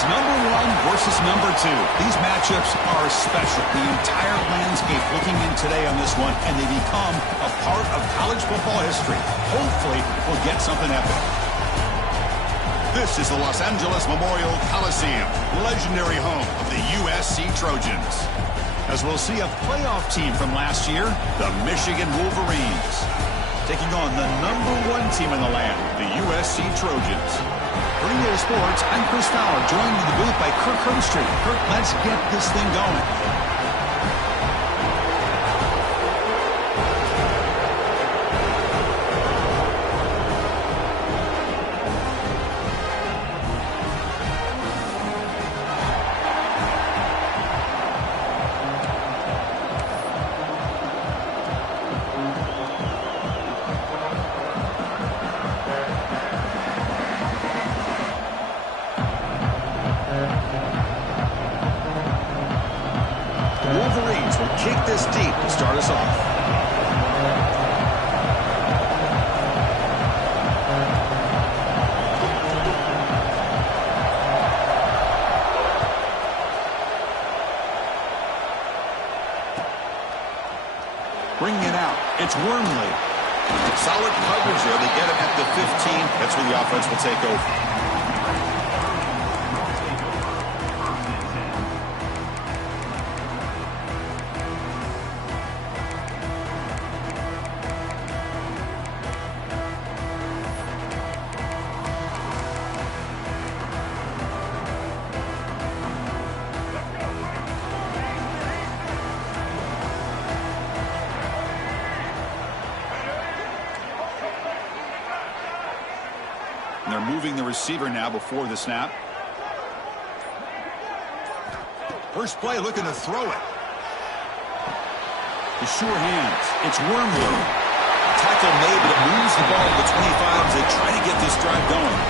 It's number one versus number two. These matchups are special. The entire landscape looking in today on this one, and they become a part of college football history. Hopefully, we'll get something epic. This is the Los Angeles Memorial Coliseum, legendary home of the USC Trojans. As we'll see a playoff team from last year, the Michigan Wolverines, taking on the number one team in the land, the USC Trojans. For EA Sports, I'm Chris Fowler, joined in the booth by Kirk Herbstreit. Kirk, let's get this thing going. Wolverines will kick this deep to start us off. Bringing it out. It's Wormley. Solid coverage there. They get him at the 15. That's where the offense will take over. And they're moving the receiver now before the snap. First play looking to throw it. The sure hands. It's Wormley. Tackle made, but it moves the ball to the 25 as they try to get this drive going.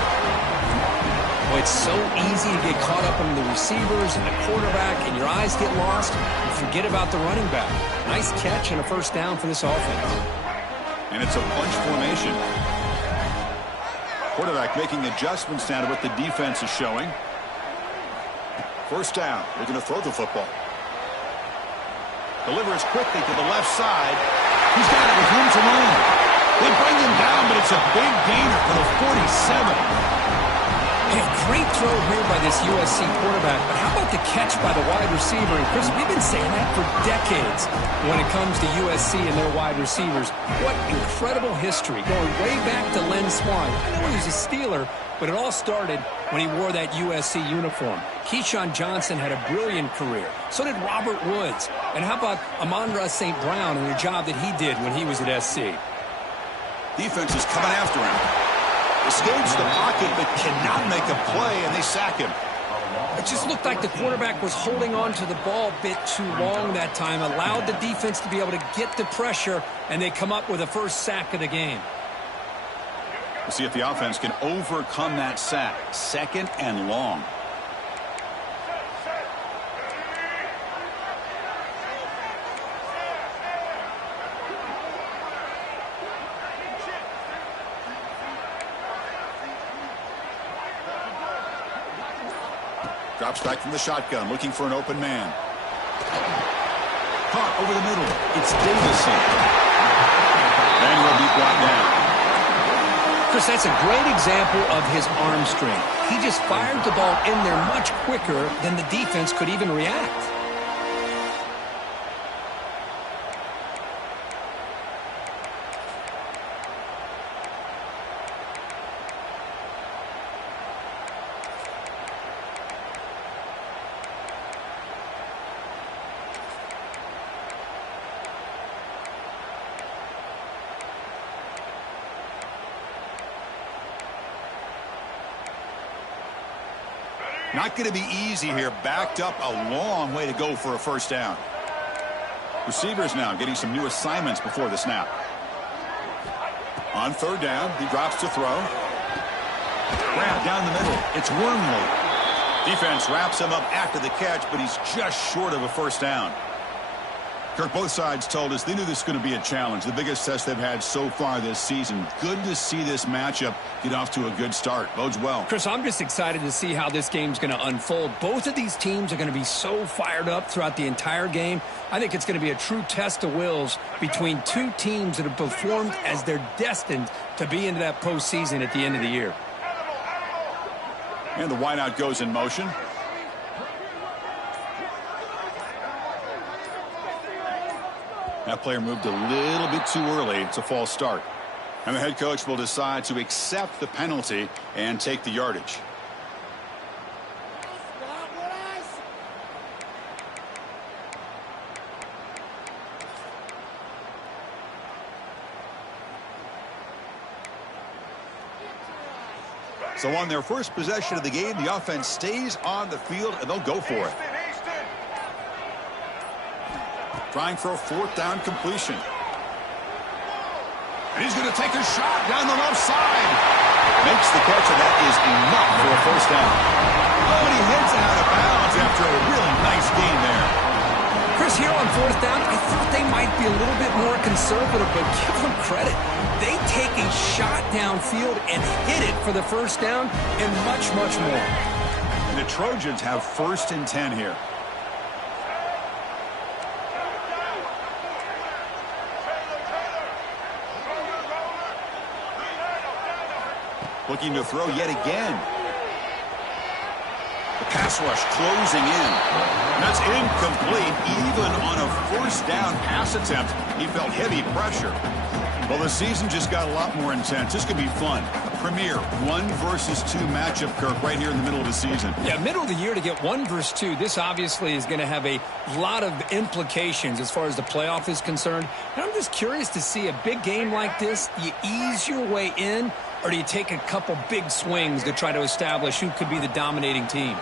Well, it's so easy to get caught up in the receivers and the quarterback, and your eyes get lost. You forget about the running back. Nice catch and a first down for this offense. And it's a bunch formation. Quarterback making adjustments now to what the defense is showing. First down. They're going to throw the football. Delivers quickly to the left side. He's got it with room to run. They bring him down, but it's a big gainer for the 47. A great throw here by this USC quarterback, but how about the catch by the wide receiver? And Chris, we've been saying that for decades when it comes to USC and their wide receivers. What incredible history, going way back to Len Swan. I know he was a Steeler, but it all started when he wore that USC uniform. Keyshawn Johnson had a brilliant career. So did Robert Woods. And how about Amon-Ra St. Brown and the job that he did when he was at SC? Defense is coming after him. Escapes the pocket but cannot make a play, and they sack him. It just looked like the quarterback was holding on to the ball a bit too long that time, allowed the defense to be able to get the pressure, and they come up with a first sack of the game. We'll see if the offense can overcome that sack. Second and long. Drops back from the shotgun, looking for an open man. Caught over the middle. It's Davison. And will be brought down. Chris, that's a great example of his arm strength. He just fired the ball in there much quicker than the defense could even react. Not going to be easy here. Backed up a long way to go for a first down. Receivers now getting some new assignments before the snap. On third down, he drops to throw. Grab down the middle. It's Wormley. Defense wraps him up after the catch, but he's just short of a first down. Kirk, both sides told us they knew this was going to be a challenge, the biggest test they've had so far this season. Good to see this matchup get off to a good start. Bodes well. Chris, I'm just excited to see how this game's going to unfold. Both of these teams are going to be so fired up throughout the entire game. I think it's going to be a true test of wills between two teams that have performed as they're destined to be into that postseason at the end of the year. And the wideout goes in motion. That player moved a little bit too early. It's a false start. And the head coach will decide to accept the penalty and take the yardage. So on their first possession of the game, the offense stays on the field, and they'll go for it. Trying for a fourth down completion. And he's going to take a shot down the left side. Makes the catch, and that is enough for a first down. Oh, and he hits it out of bounds after a really nice gain there. Chris, here on fourth down, I thought they might be a little bit more conservative, but give them credit. They take a shot downfield and hit it for the first down and much, much more. The Trojans have 1st and 10 here. Looking to throw yet again. The pass rush closing in. That's incomplete. Even on a first down pass attempt, he felt heavy pressure. Well, the season just got a lot more intense. This could be fun. A premier 1 versus 2 matchup, Kirk, right here in the middle of the season. Yeah, middle of the year to get 1 versus 2. This obviously is going to have a lot of implications as far as the playoff is concerned. And I'm just curious to see a big game like this. Do you ease your way in, or do you take a couple big swings to try to establish who could be the dominating team?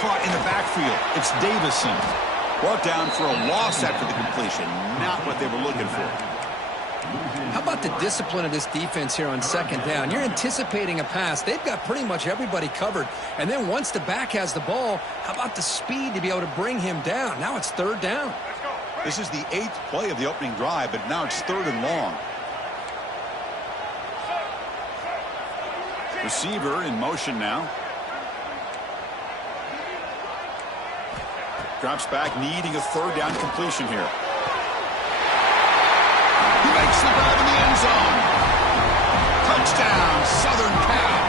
Caught in the backfield. It's Davison. Brought down for a loss after the completion. Not what they were looking for. How about the discipline of this defense here on second down? You're anticipating a pass. They've got pretty much everybody covered. And then once the back has the ball, how about the speed to be able to bring him down? Now it's 3rd down. This is the 8th play of the opening drive, but now it's 3rd and long. Receiver in motion now. Drops back, needing a 3rd down completion here. He makes the grab in the end zone. Touchdown, Southern Cal.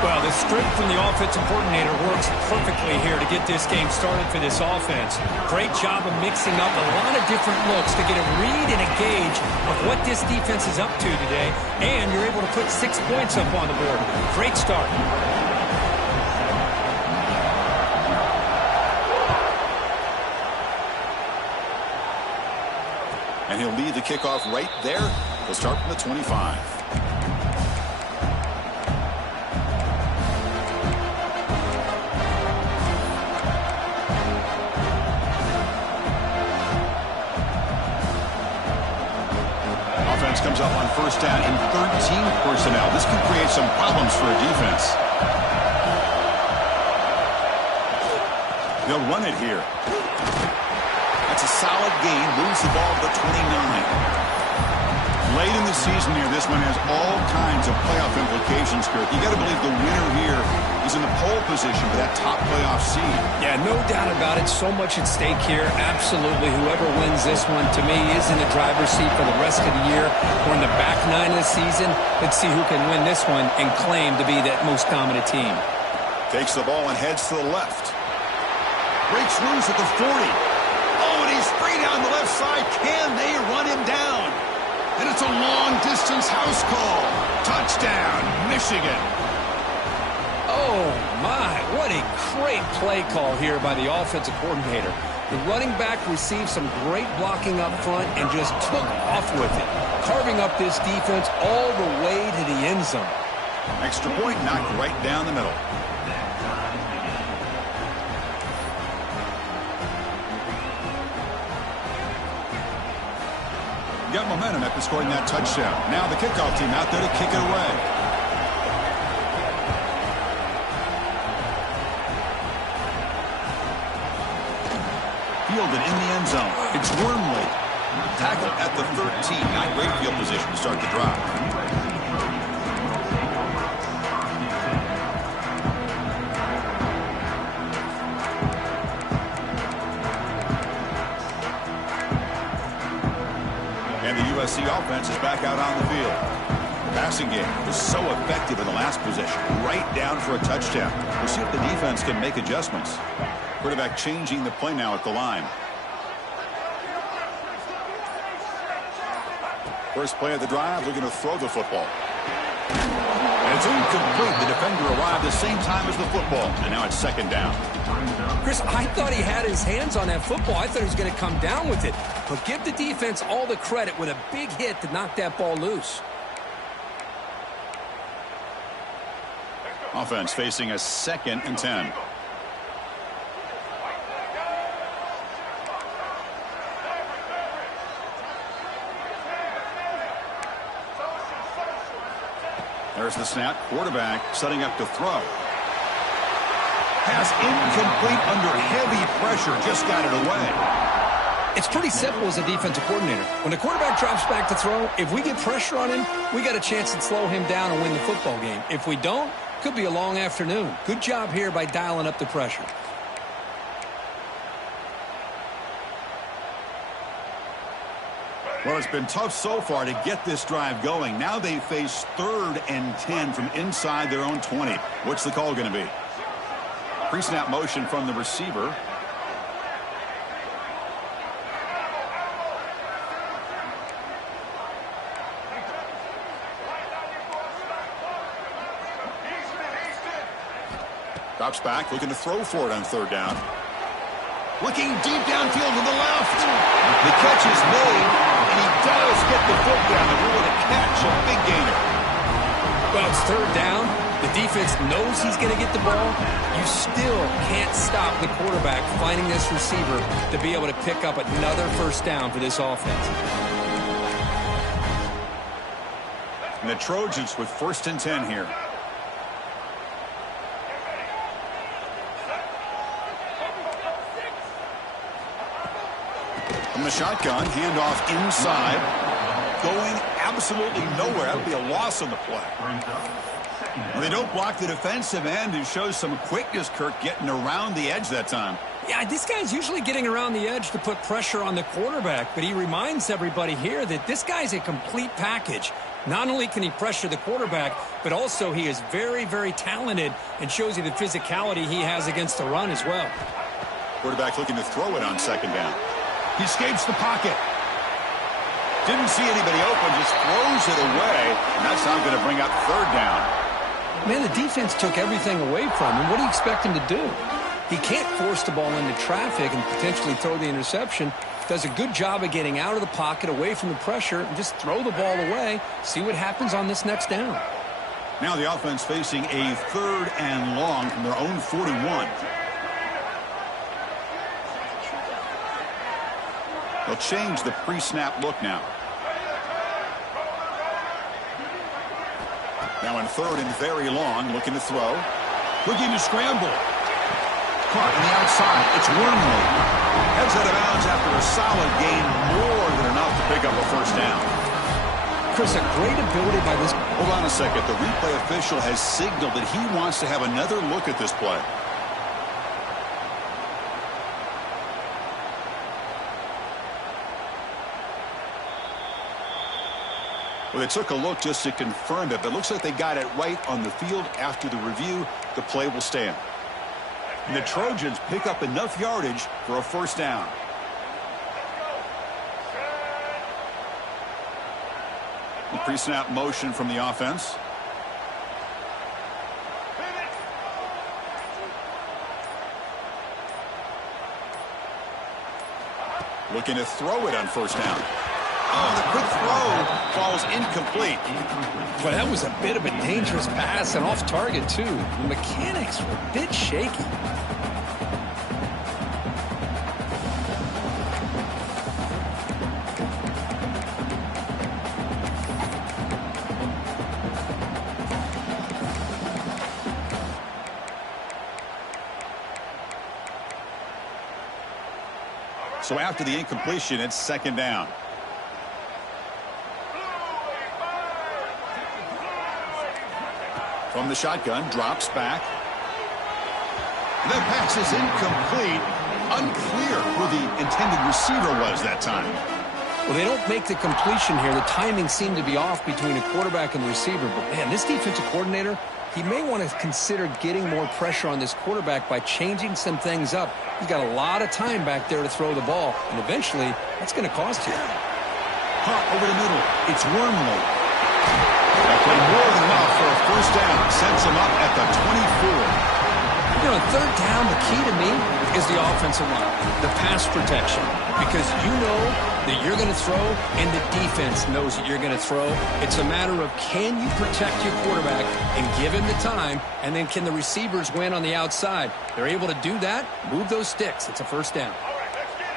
Well, the strength from the offensive coordinator works perfectly here to get this game started for this offense. Great job of mixing up a lot of different looks to get a read and a gauge of what this defense is up to today, and you're able to put 6 points up on the board. Great start. And he'll lead the kickoff right there. He'll start from the 25. Offense comes up on first down in 13 personnel. This can create some problems for a defense. They'll run it here. That's a solid gain. Moves the ball to the 29. Late in the season here, this one has all kinds of playoff implications, Kirk. You got to believe the winner here is in the pole position for that top playoff seed. Yeah, no doubt about it. So much at stake here. Absolutely. Whoever wins this one, to me, is in the driver's seat for the rest of the year. We're in the back 9 of the season. Let's see who can win this one and claim to be that most dominant team. Takes the ball and heads to the left. Breaks loose at the 40. Oh, and he's free down the left side. Can they run him down? And it's a long-distance house call. Touchdown, Michigan. Oh, my. What a great play call here by the offensive coordinator. The running back received some great blocking up front and just took off with it, carving up this defense all the way to the end zone. Extra point knocked right down the middle. Got momentum after scoring that touchdown. Now the kickoff team out there to kick it away. fielded in the end zone. It's Wormley. Tackled at the 13. Not great field position to start the drive. And the USC offense is back out on the field. Passing game was so effective in the last possession. Right down for a touchdown. We'll see if the defense can make adjustments. Quarterback changing the play now at the line. First play of the drive, looking to throw the football. And it's incomplete. The defender arrived the same time as the football. And now it's second down. Chris, I thought he had his hands on that football. I thought he was going to come down with it. But give the defense all the credit with a big hit to knock that ball loose. Offense facing a 2nd and 10. There's the snap. Quarterback setting up to throw. Pass incomplete under heavy pressure. Just got it away. It's pretty simple as a defensive coordinator. When the quarterback drops back to throw, if we get pressure on him, we got a chance to slow him down and win the football game. If we don't, could be a long afternoon. Good job here by dialing up the pressure. Well, it's been tough so far to get this drive going. Now they face 3rd and 10 from inside their own 20. What's the call going to be? Pre-snap motion from the receiver. Drops back, looking to throw for it on 3rd down. Looking deep downfield to the left. The catch is made, and he does get the foot down. And what a catch, a big gainer. Well, it's 3rd down. The defense knows he's going to get the ball. You still can't stop the quarterback finding this receiver to be able to pick up another 1st down for this offense. And the Trojans with 1st and 10 here. From the shotgun, handoff inside. Going absolutely nowhere. That would be a loss on the play. Well, they don't block the defensive end and shows some quickness, Kirk, getting around the edge that time. Yeah, this guy's usually getting around the edge to put pressure on the quarterback, but he reminds everybody here that this guy's a complete package. Not only can he pressure the quarterback, but also he is very, very talented and shows you the physicality he has against the run as well. Quarterback looking to throw it on 2nd down. He escapes the pocket. Didn't see anybody open, just throws it away. And that's now going to bring up 3rd down. Man, the defense took everything away from him. What do you expect him to do? He can't force the ball into traffic and potentially throw the interception. Does a good job of getting out of the pocket, away from the pressure, and just throw the ball away. See what happens on this next down. Now the offense facing a 3rd and long from their own 41. They'll change the pre-snap look now. Now in 3rd and very long, looking to throw. Looking to scramble. Caught on the outside. It's Wormley. Heads out of bounds after a solid gain, more than enough to pick up a 1st down. Chris, a great ability by this. Hold on a second. The replay official has signaled that he wants to have another look at this play. Well, they took a look just to confirm it, but it looks like they got it right on the field. After the review, the play will stand. And the Trojans pick up enough yardage for a 1st down. The pre-snap motion from the offense. Looking to throw it on 1st down. Oh, the quick throw falls incomplete. Well, that was a bit of a dangerous pass and off target, too. The mechanics were a bit shaky. So after the incompletion, it's second down. From the shotgun, drops back. The pass is incomplete. Unclear who the intended receiver was that time. Well, they don't make the completion here. The timing seemed to be off between a quarterback and the receiver. But, man, this defensive coordinator, he may want to consider getting more pressure on this quarterback by changing some things up. He's got a lot of time back there to throw the ball, and eventually that's going to cost you. Hot over the middle. It's Wormley. That played more than enough for a first down. Sets him up at the 24. You know, third down, the key to me is the offensive line, the pass protection, because you know that you're going to throw and the defense knows that you're going to throw. It's a matter of can you protect your quarterback and give him the time, and then can the receivers win on the outside? They're able to do that, move those sticks. It's a first down.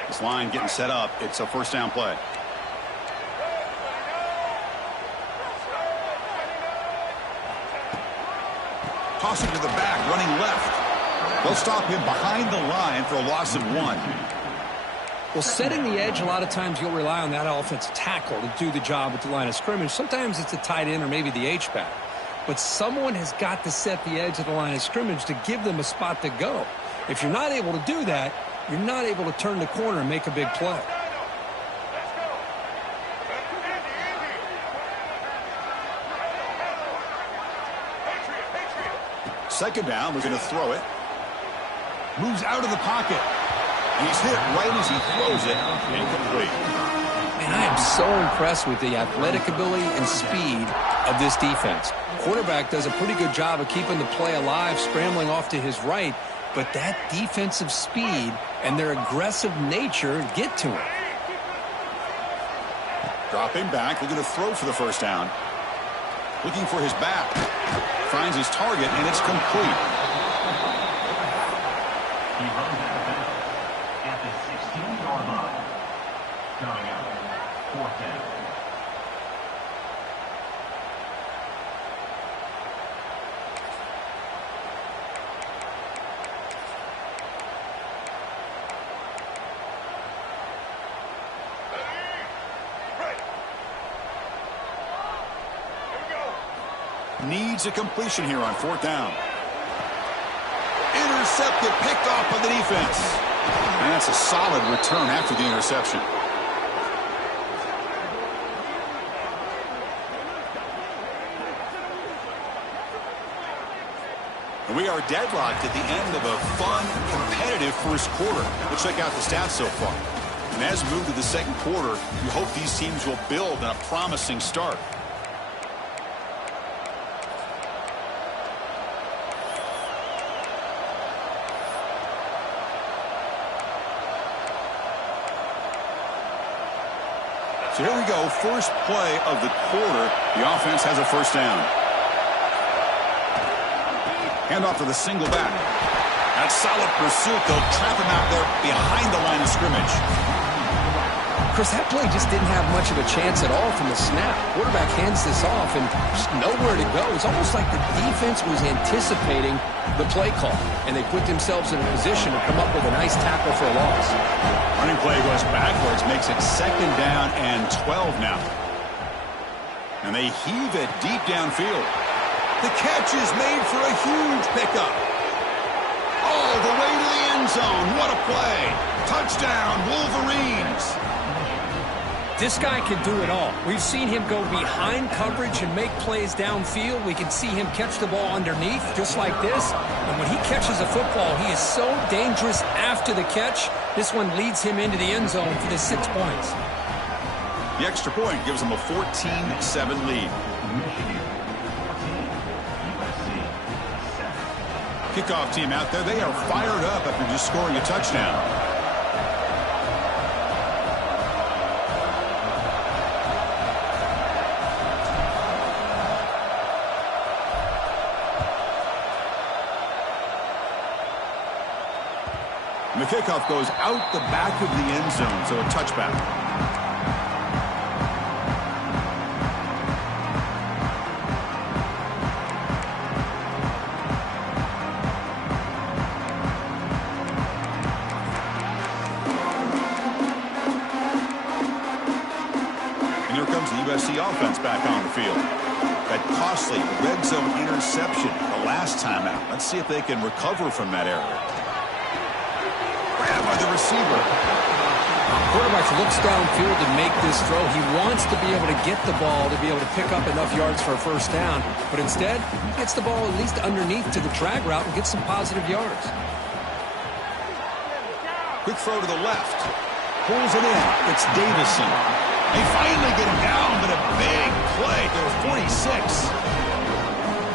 This line getting set up. It's a first down play. Toss it to the back, running left. They'll stop him behind the line for a loss of 1. Well, setting the edge, a lot of times you'll rely on that offensive tackle to do the job at the line of scrimmage. Sometimes it's a tight end or maybe the H-back. But someone has got to set the edge of the line of scrimmage to give them a spot to go. If you're not able to do that, you're not able to turn the corner and make a big play. Second down, we're going to throw it. Moves out of the pocket. And he's hit right as he throws it. Incomplete. Man, I am so impressed with the athletic ability and speed of this defense. Quarterback does a pretty good job of keeping the play alive, scrambling off to his right. But that defensive speed and their aggressive nature get to him. Dropping back, looking to throw for the first down. Looking for his back. Finds his target, and it's complete. He runs out of bounds at the 16-yard line. Coming up, fourth down. Needs a completion here on fourth down. Intercepted, picked off by the defense. And that's a solid return after the interception. And we are deadlocked at the end of a fun, competitive first quarter. Let's check out the stats so far. And as we move to the second quarter, we hope these teams will build on a promising start. So here we go, first play of the quarter. The offense has a first down. Hand off to the single back. That's solid pursuit. They'll trap him out there behind the line of scrimmage. Chris, that play just didn't have much of a chance at all from the snap. Quarterback hands this off and just nowhere to go. It's almost like the defense was anticipating the play call, and they put themselves in a position to come up with a nice tackle for a loss. Running play goes backwards, makes it second down and 12 now. And they heave it deep downfield. The catch is made for a huge pickup. All the way to the end zone. What a play. Touchdown, Wolverines. This guy can do it all. We've seen him go behind coverage and make plays downfield. We can see him catch the ball underneath just like this. And when he catches a football, he is so dangerous after the catch. This one leads him into the end zone for the 6 points. The extra point gives them a 14-7 lead. Kickoff team out there. They are fired up after just scoring a touchdown. And the kickoff goes out the back of the end zone, so a touchback. offense back on the field. That costly red zone interception the last time out. Let's see if they can recover from that error. Grabbed by the receiver. Quarterback looks downfield to make this throw. He wants to be able to get the ball to be able to pick up enough yards for a first down. But instead, he gets the ball at least underneath to the drag route and gets some positive yards. Quick throw to the left. Pulls it in. It's Davison. They finally get him down, but a big play to the 46.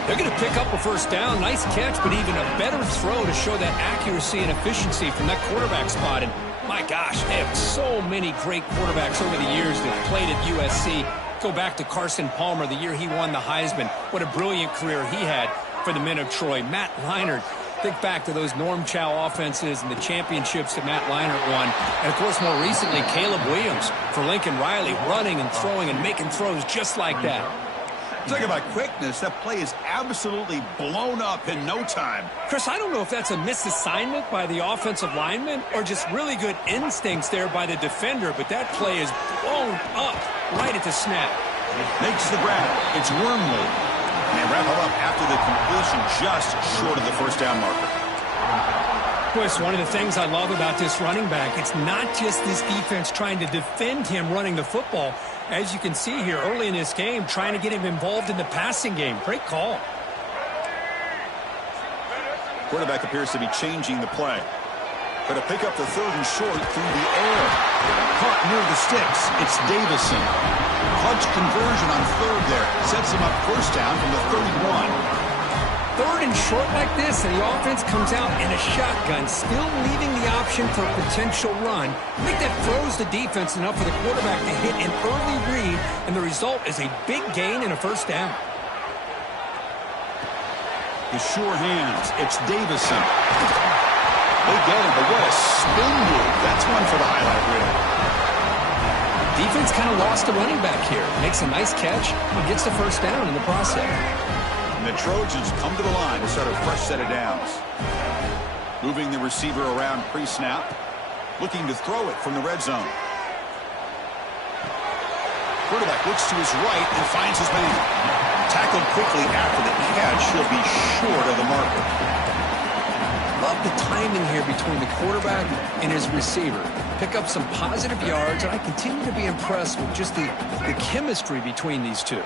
They're going to pick up a first down. Nice catch, but even a better throw to show that accuracy and efficiency from that quarterback spot. And my gosh, they have so many great quarterbacks over the years that played at USC. Go back to Carson Palmer, the year he won the Heisman. What a brilliant career he had for the men of Troy. Matt Leinart. Think back to those Norm Chow offenses and the championships that Matt Leinart won. And, of course, more recently, Caleb Williams for Lincoln Riley, running and throwing and making throws just like that. Talk about quickness. That play is absolutely blown up in no time. Chris, I don't know if that's a misassignment by the offensive lineman or just really good instincts there by the defender, but that play is blown up right at the snap. Makes the grab. It's Wormley. And they wrap it up after the completion just short of the first down marker. Chris, one of the things I love about this running back, it's not just this defense trying to defend him running the football. As you can see here early in this game, trying to get him involved in the passing game. Great call. Quarterback appears to be changing the play. But to pick up the third and short through the air. Caught near the sticks. It's Davison. Clutch conversion on third there. Sets him up first down from the 31. Third and short like this, and the offense comes out in a shotgun, still leaving the option for a potential run. I think that throws the defense enough for the quarterback to hit an early read, and the result is a big gain and a first down. The sure hands. It's Davison. They get him, but what a spin move. That's one for the highlight reel. Defense kind of lost the running back here. Makes a nice catch and gets the first down in the process. And the Trojans come to the line to start a fresh set of downs. Moving the receiver around pre-snap. Looking to throw it from the red zone. Quarterback looks to his right and finds his man. Tackled quickly after the catch. He'll be short of the marker. Love the timing here between the quarterback and his receiver. Pick up some positive yards, and I continue to be impressed with just the chemistry between these two.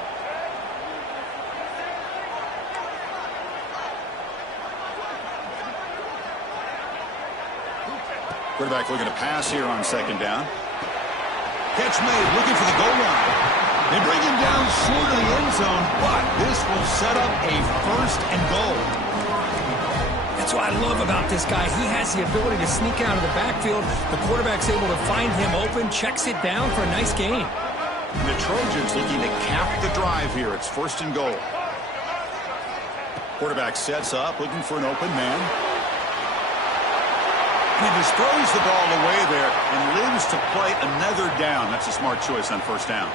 Quarterback looking to pass here on second down. Catch made, looking for the goal line. They bring him down short of the end zone, but this will set up a first and goal. That's what I love about this guy. He has the ability to sneak out of the backfield. The quarterback's able to find him open, checks it down for a nice gain. And the Trojans looking to cap the drive here. It's first and goal. Quarterback sets up, looking for an open man. And he just throws the ball away there and lives to play another down. That's a smart choice on first down.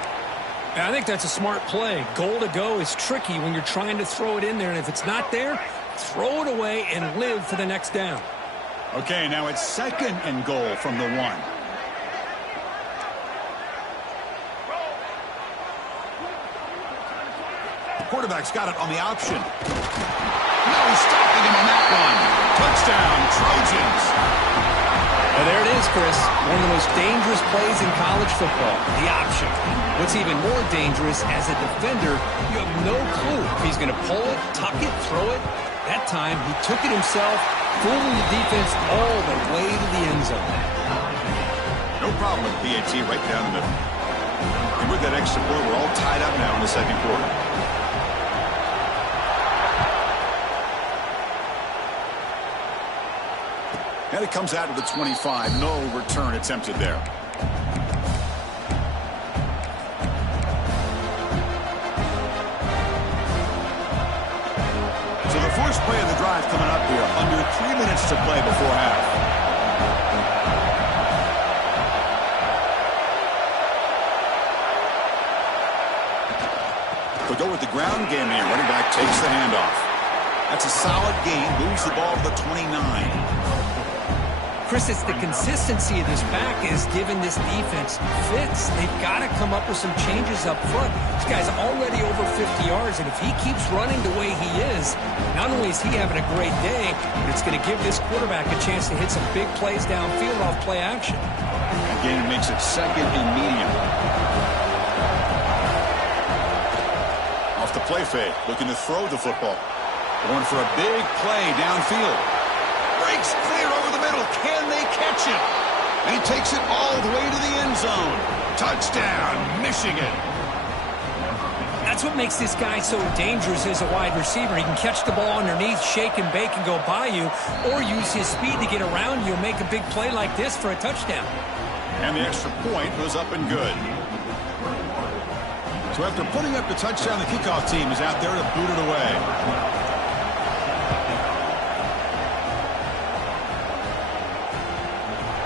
And I think that's a smart play. Goal to go is tricky when you're trying to throw it in there, and if it's not there, throw it away and live for the next down. Okay, now it's second and goal from the 1. Quarterback's got it on the option. No stopping him on that one. Touchdown, Trojans. Well, there it is, Chris. One of the most dangerous plays in college football, the option. What's even more dangerous, as a defender, you have no clue if he's going to pull it, tuck it, throw it. That time, he took it himself, fooling the defense all the way to the end zone. No problem with PAT right down the middle. And with that extra point, we're all tied up now in the second quarter. And it comes out to the 25. No return attempted there. So the first play of the drive coming up here. Under 3 minutes to play before half. They'll go with the ground game here. Running back takes the handoff. That's a solid gain. Moves the ball to the 29. Chris, it's the consistency of this back is giving this defense fits. They've got to come up with some changes up front. This guy's already over 50 yards, and if he keeps running the way he is, not only is he having a great day, but it's going to give this quarterback a chance to hit some big plays downfield off play action. Again, makes it second and medium. Off the play fake, looking to throw the football. Going for a big play downfield. Breaks clear over the middle. Can they catch it? And he takes it all the way to the end zone. Touchdown, Michigan. That's what makes this guy so dangerous as a wide receiver. He can catch the ball underneath, shake and bake and go by you, or use his speed to get around you and make a big play like this for a touchdown. And the extra point was up and good. So after putting up the touchdown, the kickoff team is out there to boot it away.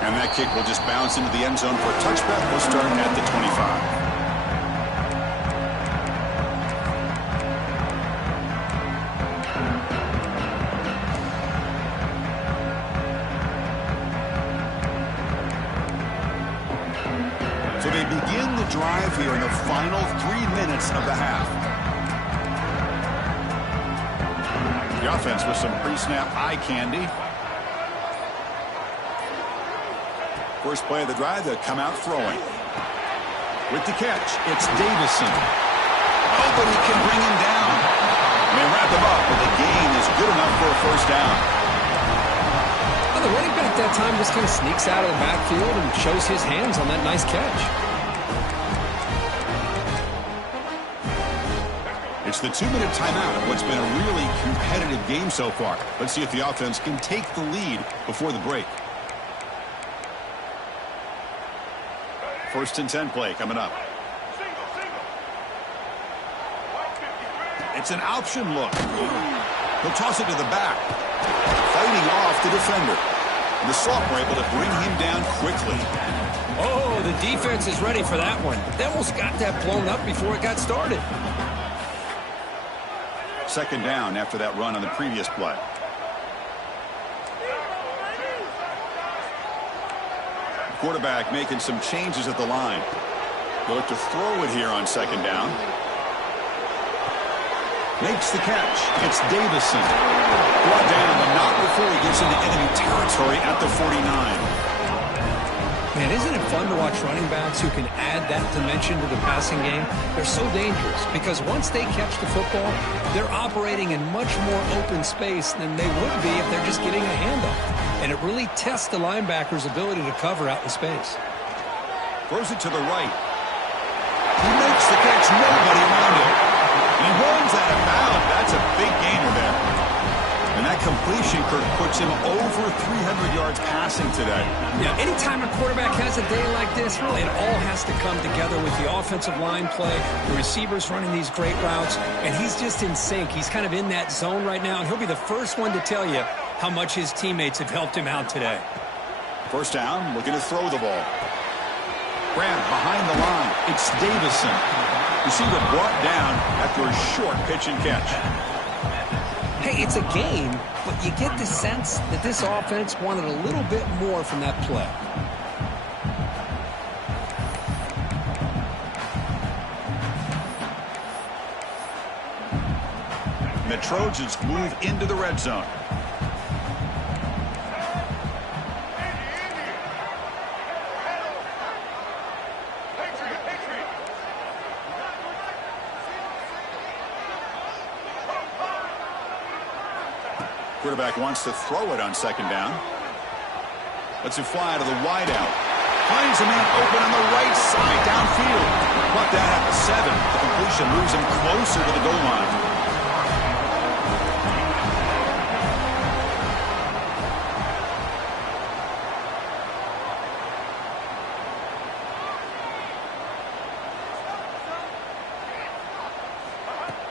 And that kick will just bounce into the end zone for a touchback. We'll start at the 25. So they begin the drive here in the final 3 minutes of the half. The offense with some pre-snap eye candy. First play of the drive, they'll come out throwing. With the catch, it's Davison. Nobody can bring him down. And they wrap him up, but the gain is good enough for a first down. Well, the running back that time just kind of sneaks out of the backfield and shows his hands on that nice catch. It's the 2-minute timeout of what's been a really competitive game so far. Let's see if the offense can take the lead before the break. First and 10 play coming up. It's an option look. He'll toss it to the back. Fighting off the defender. And the sophomore able to bring him down quickly. Oh, the defense is ready for that one. They almost got that blown up before it got started. Second down after that run on the previous play. Quarterback making some changes at the line. They'll look to throw it here on second down. Makes the catch. It's Davison. Brought down, but not before he gets into enemy territory at the 49. Man, isn't it fun to watch running backs who can add that dimension to the passing game? They're so dangerous because once they catch the football, they're operating in much more open space than they would be if they're just getting a handoff. And it really tests the linebacker's ability to cover out the space. Throws it to the right. He makes the catch. Nobody around him. He runs out of bounds. That's a big gainer there. And that completion, Kirk, puts him over 300 yards passing today. Yeah, anytime a quarterback has a day like this, really it all has to come together with the offensive line play, the receivers running these great routes, and he's just in sync. He's kind of in that zone right now, and he'll be the first one to tell you how much his teammates have helped him out today. First down, looking to throw the ball. Grab behind the line. It's Davison. Receiver brought down after a short pitch and catch. Hey, it's a game, but you get the sense that this offense wanted a little bit more from that play. And the Trojans move into the red zone. Quarterback wants to throw it on second down. Lets it fly to the wideout. Finds a man open on the right side downfield. Brought down at the 7. The completion moves him closer to the goal line.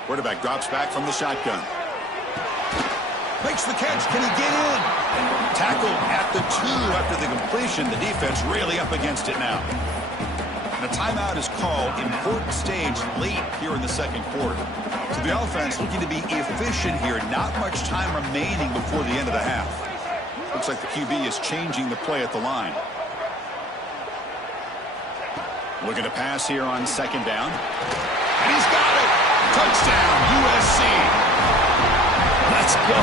Quarterback drops back from the shotgun. Makes the catch. Can he get in? Tackled at the 2 after the completion. The defense really up against it now. And a timeout is called. Important stage late here in the second quarter. So the offense looking to be efficient here. Not much time remaining before the end of the half. Looks Looks like the QB is changing the play at the line. Looking to pass here on second down. And he's got it! Touchdown, USC! Let's go!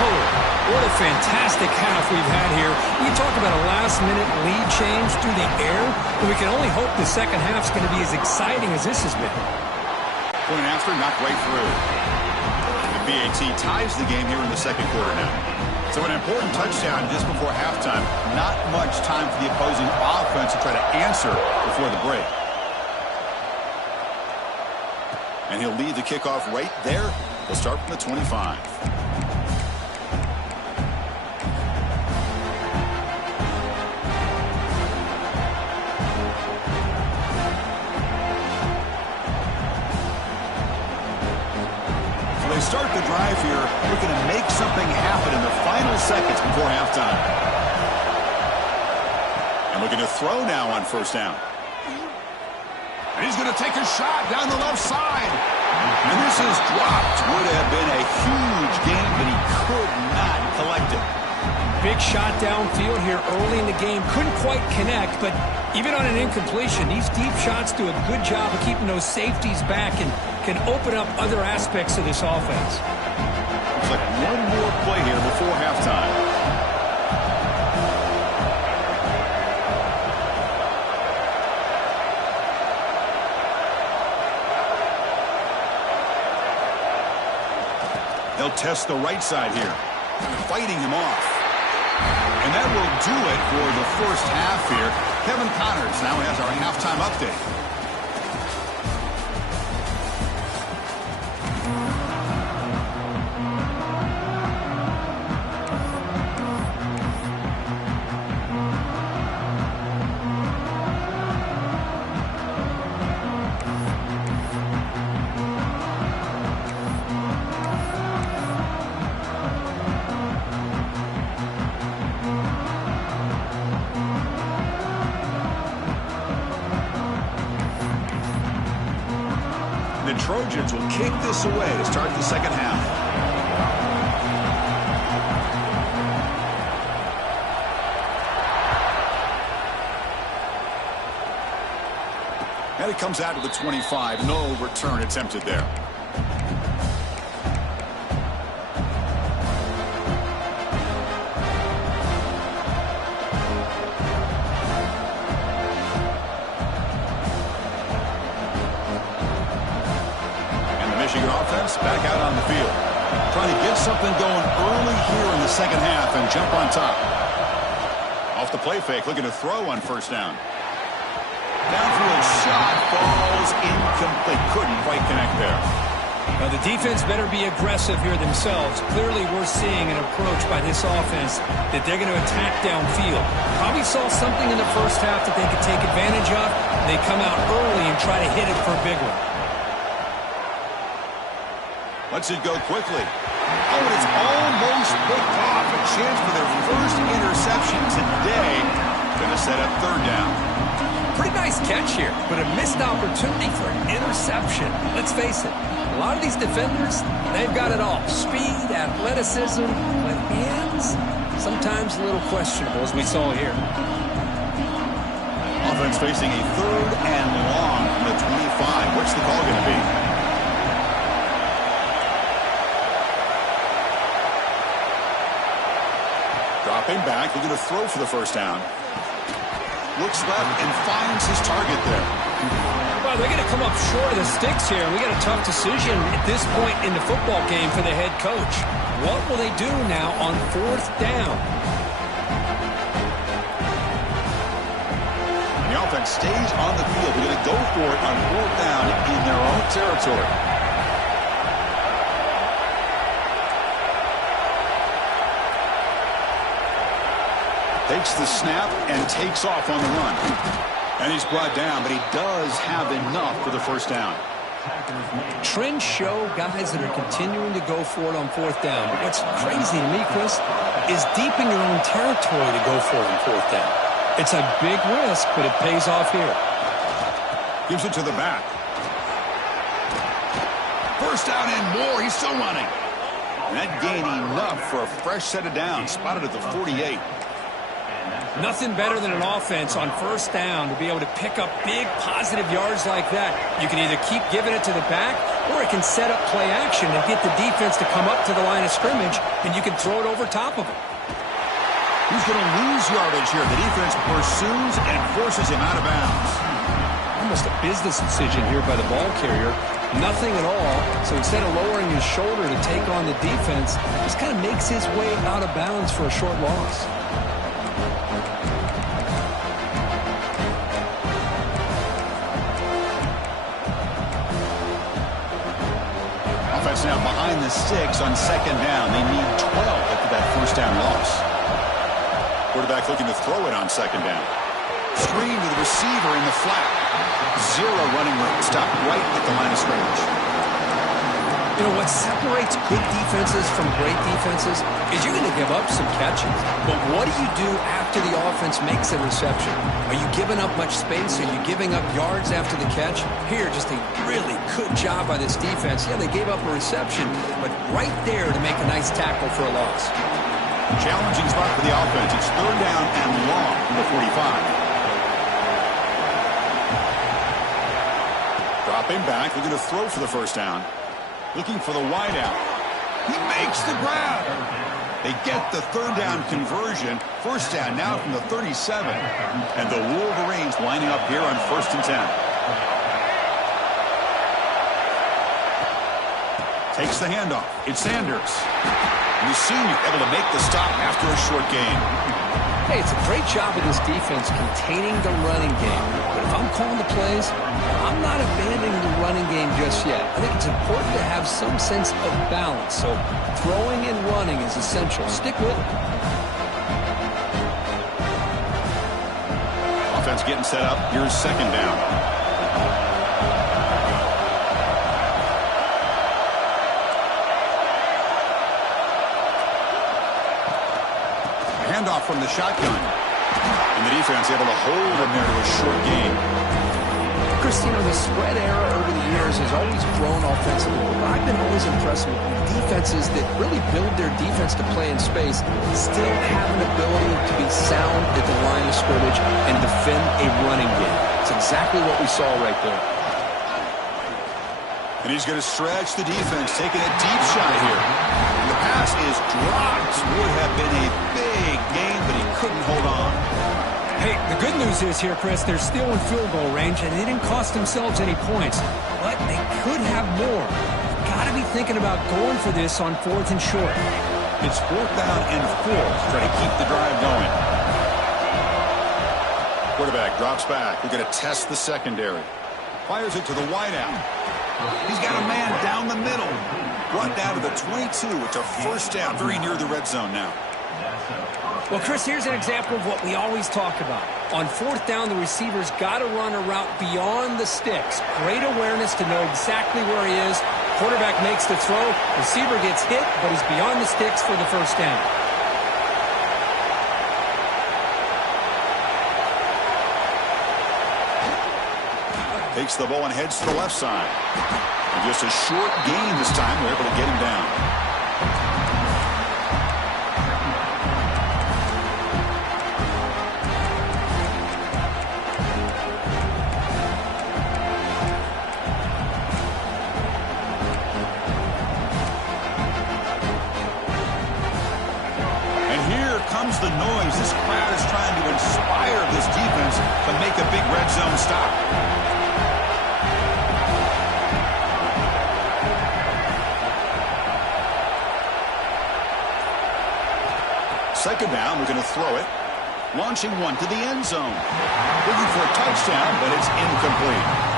What a fantastic half we've had here. We talk about a last-minute lead change through the air, and we can only hope the second half's going to be as exciting as this has been. Point after, knocked right through. The BAT ties the game here in the second quarter now. So an important touchdown just before halftime. Not much time for the opposing offense to try to answer before the break. And he'll lead the kickoff right there. We'll start from the 25. They start the drive here, looking to make something happen in the final seconds before halftime. And looking to throw now on first down. And he's going to take a shot down the left side. And this is dropped. Would have been a huge game, but he could not collect it. Big shot downfield here early in the game. Couldn't quite connect, but even on an incompletion, these deep shots do a good job of keeping those safeties back and can open up other aspects of this offense. Looks like one more play here before halftime. They'll test the right side here, fighting him off. And that will do it for the first half here. Kevin Connors now has our halftime update. The Trojans will kick this away to start the second half. And it comes out to the 25. No return attempted there. Back out on the field. Trying to get something going early here in the second half and jump on top. Off the play fake, looking to throw on first down. Downfield shot falls incomplete. Couldn't quite connect there. Now the defense better be aggressive here themselves. Clearly we're seeing an approach by this offense that they're going to attack downfield. Probably saw something in the first half that they could take advantage of. They come out early and try to hit it for a big one. Lets it go quickly. Oh, and it's almost picked off. A chance for their first interception today. Going to set up third down. Pretty nice catch here, but a missed opportunity for an interception. Let's face it, a lot of these defenders, they've got it all. Speed, athleticism, but hands, sometimes a little questionable, as we saw here. Offense facing a third and long from the 25. What's the call going to be? Dropping back, looking to throw for the first down. Looks left and finds his target there. Well, they're going to come up short of the sticks here. We got a tough decision at this point in the football game for the head coach. What will they do now on fourth down? And the offense stays on the field. They're going to go for it on fourth down in their own territory. Takes the snap and takes off on the run. And he's brought down, but he does have enough for the first down. Trends show guys that are continuing to go for it on fourth down. But what's crazy to me, Chris, is deep in your own territory to go for it on fourth down. It's a big risk, but it pays off here. Gives it to the back. First down and more. He's still running. And that gained enough for a fresh set of downs. Spotted at the 48. Nothing better than an offense on first down to be able to pick up big positive yards like that. You can either keep giving it to the back, or it can set up play action and get the defense to come up to the line of scrimmage, and you can throw it over top of them. He's going to lose yardage here. The defense pursues and forces him out of bounds. Almost a business decision here by the ball carrier. Nothing at all. So instead of lowering his shoulder to take on the defense, just kind of makes his way out of bounds for a short loss. Offense now behind the sticks on second down. They need 12 after that first down loss. Quarterback looking to throw it on second down. Screen to the receiver in the flat. Zero running room. Stop right at the line of scrimmage. You know, what separates good defenses from great defenses is you're going to give up some catches. But what do you do after the offense makes a reception? Are you giving up much space? Are you giving up yards after the catch? Here, just a really good job by this defense. Yeah, they gave up a reception, but right there to make a nice tackle for a loss. Challenging spot for the offense. It's third down and long from the 45. Dropping back, looking to throw for the first down. Looking for the wideout. He makes the grab. They get the third down conversion. First down now from the 37. And the Wolverines lining up here on 1st and 10. Takes the handoff. It's Sanders. And the senior able to make the stop after a short gain. Hey, it's a great job of this defense containing the running game. But if I'm calling the plays, I'm not abandoning the running game just yet. I think it's important to have some sense of balance. So throwing and running is essential. Stick with it. Offense getting set up. Here's second down. Handoff from the shotgun. And the defense able to hold him there to a short gain. Christina, the spread era over the years has always grown offensively, but I've been always impressed with defenses that really build their defense to play in space, still have an ability to be sound at the line of scrimmage and defend a running game. It's exactly what we saw right there. And he's going to stretch the defense, taking a deep shot here. And the pass is dropped. Would have been a big gain, but he couldn't hold on. Hey, the good news is here, Chris, they're still in field goal range, and they didn't cost themselves any points. But they could have more. Got to be thinking about going for this on 4th and short. It's 4th down and 4. Try to keep the drive going. Quarterback drops back. We're going to test the secondary. Fires it to the wideout. He's got a man down the middle. Brought down to the 22. It's a first down, very near the red zone now. Well, Chris, here's an example of what we always talk about. On 4th down, the receiver's got to run a route beyond the sticks. Great awareness to know exactly where he is. Quarterback makes the throw. Receiver gets hit, but he's beyond the sticks for the first down. Takes the ball and heads to the left side. And just a short gain this time. We're able to get him down. Comes the noise. This crowd is trying to inspire this defense to make a big red zone stop. Second down, we're going to throw it. Launching one to the end zone. Looking for a touchdown, but it's incomplete.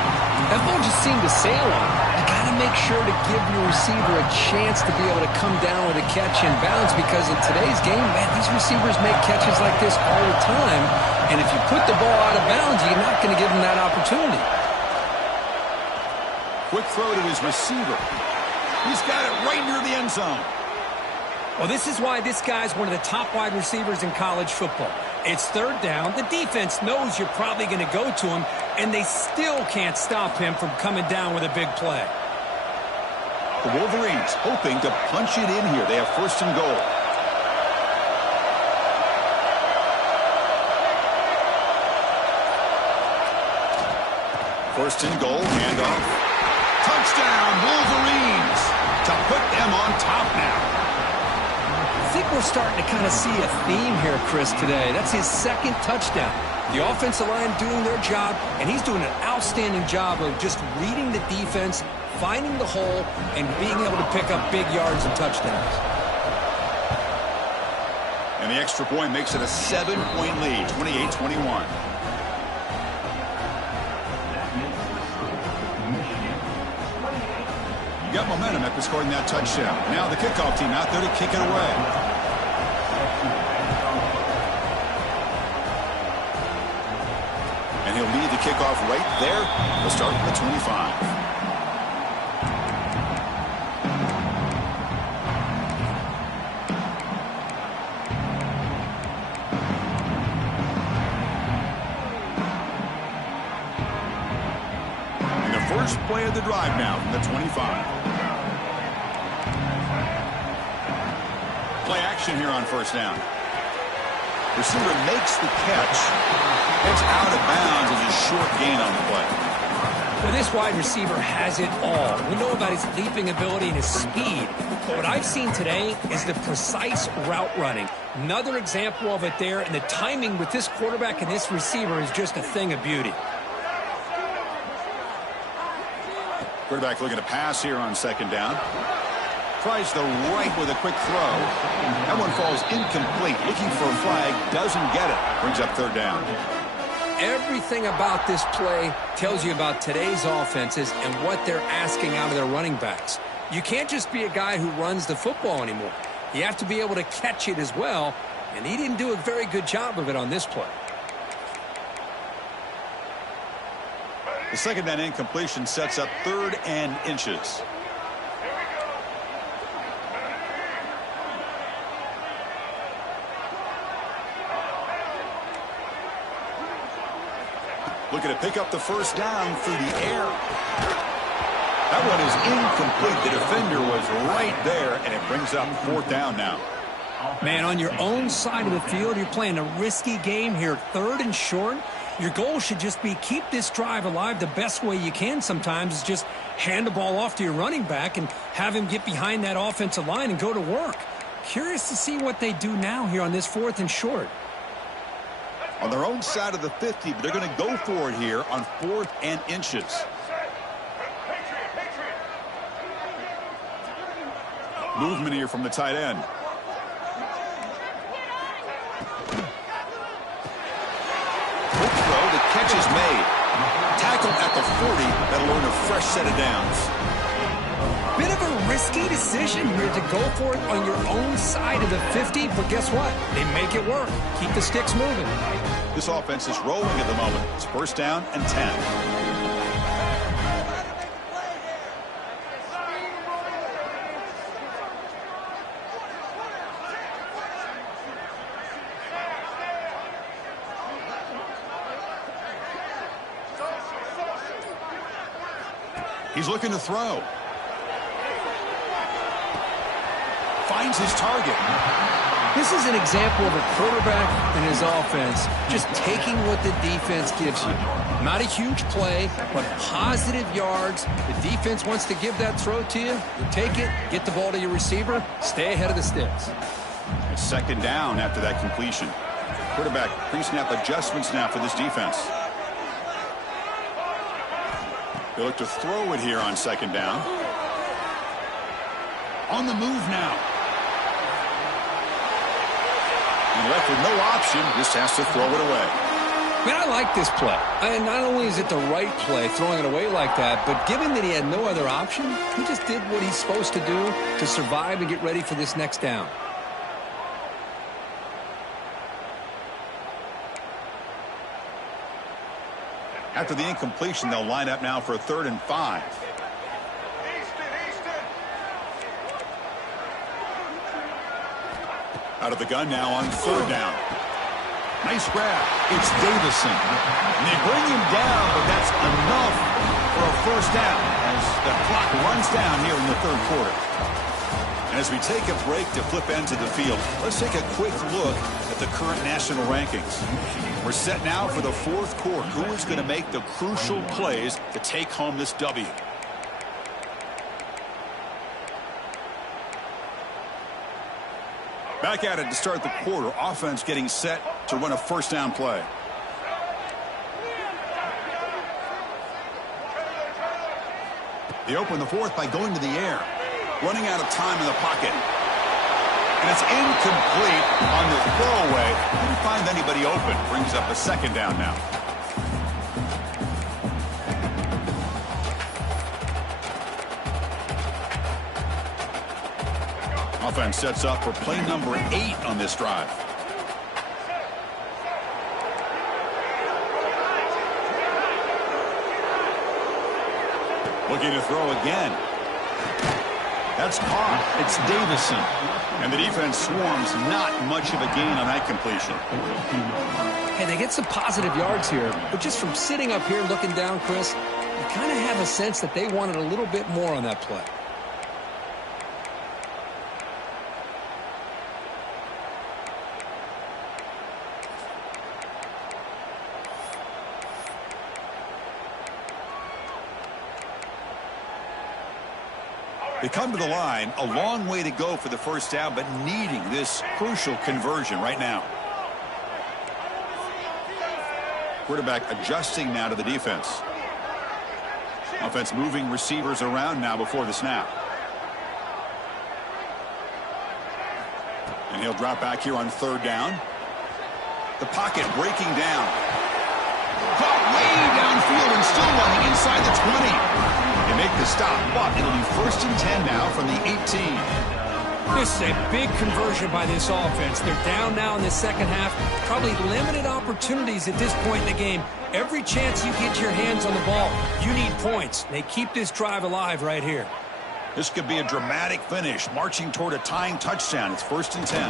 That ball just seemed to sail on. You got to make sure to give your receiver a chance to be able to come down with a catch in bounds, because in today's game, man, these receivers make catches like this all the time. And if you put the ball out of bounds, you're not going to give them that opportunity. Quick throw to his receiver. He's got it right near the end zone. Well, this is why this guy's one of the top wide receivers in college football. It's third down. The defense knows you're probably going to go to him, and they still can't stop him from coming down with a big play. The Wolverines hoping to punch it in here. They have first and goal. First and goal, handoff. Touchdown, Wolverines, to put them on top now. I think we're starting to kind of see a theme here, Chris, today. That's his second touchdown. The offensive line doing their job, and he's doing an outstanding job of just reading the defense, finding the hole, and being able to pick up big yards and touchdowns. And the extra point makes it a 7-point lead, 28-21. You got momentum after scoring that touchdown. Now the kickoff team out there to kick it away. And he'll lead the kickoff right there. We'll start at the 25. First play of the drive now from the 25. Play action here on first down. Receiver makes the catch. It's out of bounds as a short gain on the play. Well, this wide receiver has it all. We know about his leaping ability and his speed. But what I've seen today is the precise route running. Another example of it there, and the timing with this quarterback and this receiver is just a thing of beauty. Quarterback looking to pass here on second down. Tries the right with a quick throw. That one falls incomplete. Looking for a flag. Doesn't get it. Brings up third down. Everything about this play tells you about today's offenses and what they're asking out of their running backs. You can't just be a guy who runs the football anymore. You have to be able to catch it as well, and he didn't do a very good job of it on this play. The second down incompletion sets up third and inches. Looking to pick up the first down through the air. That one is incomplete. The defender was right there, and it brings up fourth down now. Man, on your own side of the field, you're playing a risky game here, third and short. Your goal should just be keep this drive alive the best way you can sometimes is just hand the ball off to your running back and have him get behind that offensive line and go to work. Curious to see what they do now here on this fourth and short. On their own side of the 50, but they're going to go for it here on fourth and inches. Movement here from the tight end. Quick throw, the catch is made. Tackle at the 40, that'll earn a fresh set of downs. Bit of a risky decision here to go for it on your own side of the 50, but guess what? They make it work. Keep the sticks moving. This offense is rolling at the moment. It's first down and 10. He's looking to throw. Finds his target. This is an example of a quarterback and his offense just taking what the defense gives you. Not a huge play, but positive yards. The defense wants to give that throw to you. You take it, get the ball to your receiver, stay ahead of the sticks. It's second down after that completion. Quarterback pre-snap adjustments now for this defense. They look to throw it here on second down. On the move now. And left with no option, just has to throw it away. Man, I like this play. And not only is it the right play, throwing it away like that, but given that he had no other option, he just did what he's supposed to do to survive and get ready for this next down. After the incompletion, they'll line up now for a 3rd and 5. Out of the gun now on 3rd down. Nice grab. It's Davison. And they bring him down, but that's enough for a first down as the clock runs down here in the 3rd quarter. And as we take a break to flip into the field, let's take a quick look at the current national rankings. We're set now for the fourth quarter. Who is going to make the crucial plays to take home this W? Back at it to start the quarter. Offense getting set to run a first down play. They open the fourth by going to the air. Running out of time in the pocket. And it's incomplete on the throwaway. Didn't find anybody open. Brings up a second down now. Offense sets up for play number 8 on this drive. Looking to throw again. That's caught. It's Davison. And the defense swarms. Not much of a gain on that completion. Hey, they get some positive yards here, but just from sitting up here looking down, Chris, you kind of have a sense that they wanted a little bit more on that play. They come to the line, a long way to go for the first down, but needing this crucial conversion right now. Quarterback adjusting now to the defense. Offense moving receivers around now before the snap. And he'll drop back here on third down. The pocket breaking down. Caught way downfield and still running inside the 20. They make the stop, but it'll be first and 10 now from the 18. This is a big conversion by this offense. They're down now in the second half. Probably limited opportunities at this point in the game. Every chance you get your hands on the ball, you need points. They keep this drive alive right here. This could be a dramatic finish, marching toward a tying touchdown. It's first and 10.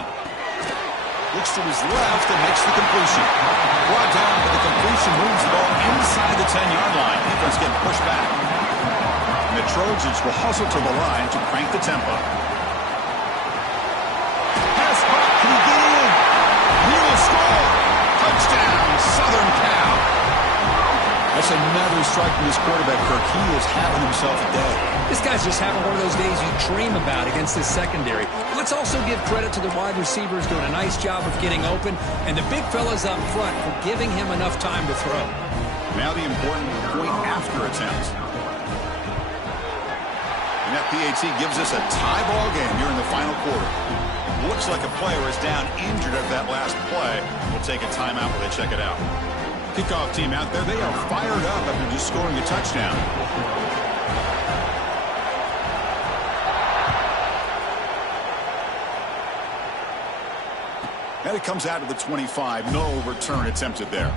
Looks to his left and makes the completion. Brought down, but the completion moves the ball inside the 10-yard line. Defense getting pushed back. And the Trojans will hustle to the line to crank the tempo. Pass caught. Can he get in? He will score. Touchdown, Southern Cal. That's another strike from this quarterback, Kirk. He is having himself a day. This guy's just having one of those days you dream about against this secondary. Let's also give credit to the wide receivers doing a nice job of getting open, and the big fellas up front for giving him enough time to throw. Now the important point after attempt. And that PAT gives us a tie ball game here in the final quarter. Looks like a player is down injured at that last play. We'll take a timeout while they check it out. Kickoff team out there, they are fired up after just scoring a touchdown. And it comes out to the 25. No return attempted there.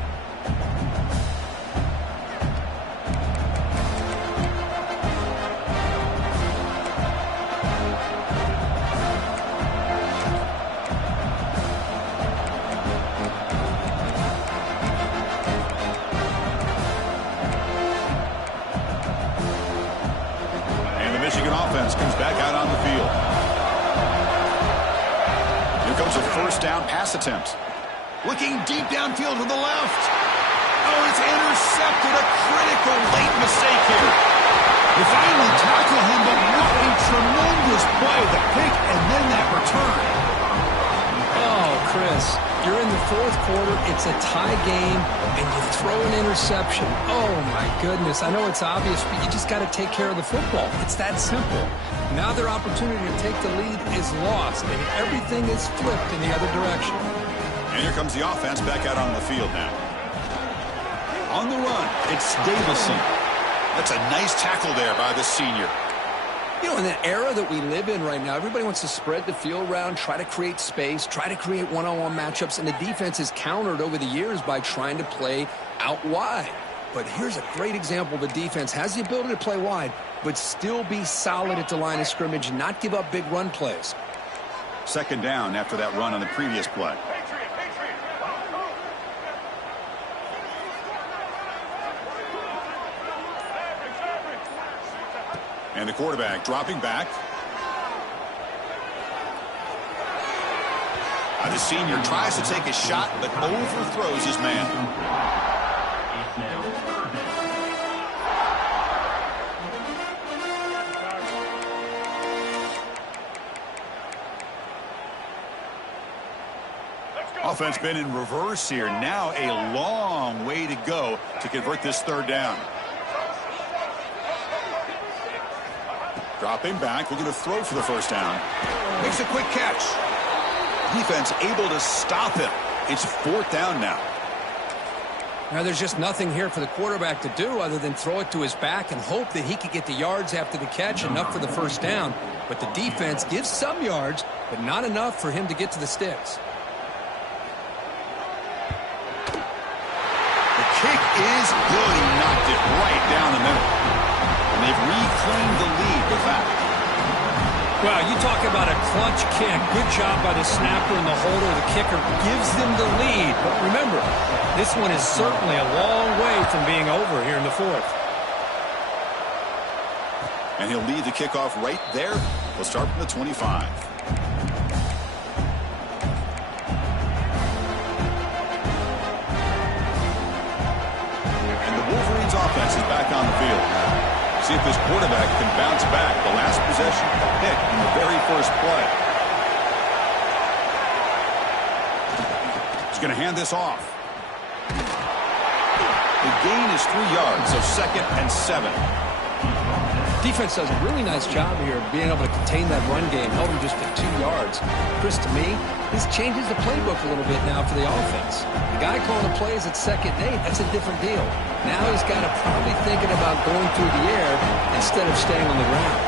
And the Michigan offense comes back out on the field. Comes a first down pass attempt. Looking deep downfield to the left. Oh, it's intercepted. A critical late mistake here. They finally tackle him, but what a tremendous play. The pick and then that return. Oh, Chris, you're in the fourth quarter. It's a tie game, and you throw an interception. Oh, my goodness. I know it's obvious, but you just got to take care of the football. It's that simple. Now their opportunity to take the lead is lost, and everything is flipped in the other direction. And here comes the offense back out on the field now. On the run, it's Davison. That's a nice tackle there by the senior. You know, in the era that we live in right now, everybody wants to spread the field around, try to create space, try to create one-on-one matchups, and the defense is countered over the years by trying to play out wide. But here's a great example. The defense has the ability to play wide, but still be solid at the line of scrimmage and not give up big run plays. Second down after that run on the previous play. And the quarterback dropping back. The senior tries to take a shot, but overthrows his man. It's now third down. Offense been in reverse here. Now a long way to go to convert this third down. Dropping back, looking to throw for the first down. Makes a quick catch. Defense able to stop him. It's fourth down now. Now there's just nothing here for the quarterback to do other than throw it to his back and hope that he could get the yards after the catch, enough for the first down. But the defense gives some yards, but not enough for him to get to the sticks. Kick is good. He knocked it right down the middle. And they've reclaimed the lead with that. Well, you talk about a clutch kick. Good job by the snapper and the holder. The kicker gives them the lead. But remember, this one is certainly a long way from being over here in the fourth. And he'll lead the kickoff right there. We'll start from the 25. Wolverines offense is back on the field. See if this quarterback can bounce back. The last possession, a pick in the very first play. He's going to hand this off. The gain is 3 yards, so 2nd and 7. Defense does a really nice job here of being able to contain that run game. Held him just at 2 yards. Chris, to me, this changes the playbook a little bit now for the offense. The guy calling the plays at 2nd and 8, that's a different deal. Now he's got to probably thinking about going through the air instead of staying on the ground.